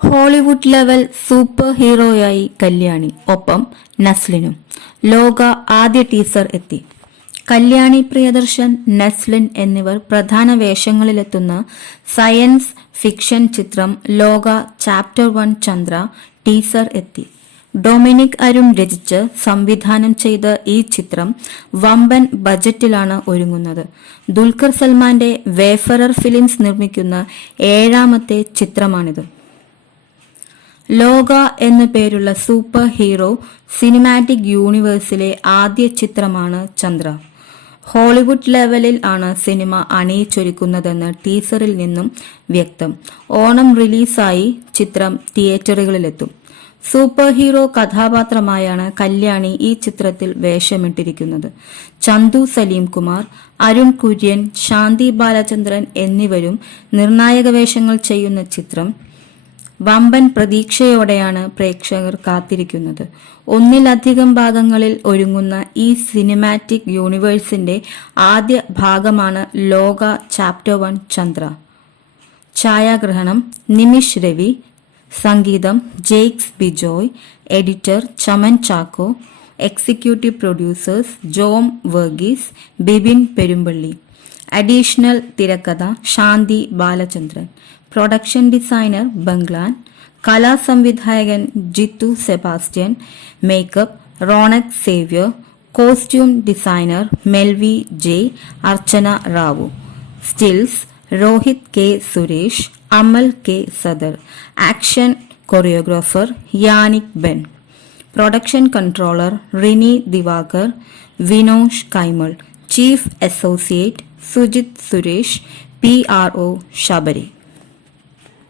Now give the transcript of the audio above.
Hollywood level super ഹീറോയായി Kalyani, ഒപ്പം നസ്ലിനും. ലോക ആദ്യ ടീസർ എത്തി. കല്യാണി പ്രിയദർശൻ, നസ്ലിൻ എന്നിവർ പ്രധാന വേഷങ്ങളിലെത്തുന്ന സയൻസ് ഫിക്ഷൻ ചിത്രം ലോക ചാപ്റ്റർ 1 ചന്ദ്ര ടീസർ എത്തി. ഡൊമിനിക് അരുൺ രചിച്ച് സംവിധാനം ചെയ്ത ഈ ചിത്രം വമ്പൻ ബജറ്റിലാണ് ഒരുങ്ങുന്നത്. ദുൽഖർ സൽമാന്റെ വേഫറർ ഫിലിംസ് നിർമ്മിക്കുന്ന 7ാമത്തെ ചിത്രമാണിത്. ലോക എന്നു പേരുള്ള സൂപ്പർ ഹീറോ സിനിമാറ്റിക് യൂണിവേഴ്സിലെ ആദ്യ ചിത്രമാണ് ചന്ദ്ര. ഹോളിവുഡ് ലെവലിൽ ആണ് സിനിമ അണിയിച്ചൊരുക്കുന്നതെന്ന് ടീസറിൽ നിന്നും വ്യക്തം. ഓണം റിലീസായി ചിത്രം തിയേറ്ററുകളിലെത്തും. സൂപ്പർ ഹീറോ കഥാപാത്രമായാണ് കല്യാണി ഈ ചിത്രത്തിൽ വേഷമിട്ടിരിക്കുന്നത്. ചന്തു സലീം കുമാർ, അരുൺ കുര്യൻ, ശാന്തി ബാലചന്ദ്രൻ എന്നിവരും നിർണായക വേഷങ്ങൾ ചെയ്യുന്ന ചിത്രം വമ്പൻ പ്രതീക്ഷയോടെയാണ് പ്രേക്ഷകർ കാത്തിരിക്കുന്നത്. ഒന്നിലധികം ഭാഗങ്ങളിൽ ഒരുങ്ങുന്ന ഈ സിനിമാറ്റിക് യൂണിവേഴ്സിന്റെ ആദ്യ ഭാഗമാണ് ലോക ചാപ്റ്റർ 1 ചന്ദ്ര. ഛായാഗ്രഹണം നിമിഷ് രവി, സംഗീതം Jakes Bijoy, editor Chaman Chacko, executive producers Jom Varghese, Bibin Perumpally. Additional തിരക്കഥ ശാന്തി ബാലചന്ദ്രൻ. Production designer Banglan. കലാസംവിധായകൻ Jithu Sebastian. Makeup Ronex Xavier. Costume designer Melwy J, Archana Rao. Stills Rohith K Suresh, Amal K Sadar. Action choreographer Yannick Ben. Production controller Rini Divakar, Vinosh Kaimal. Chief associate Sujith Suresh, PRO Sabari.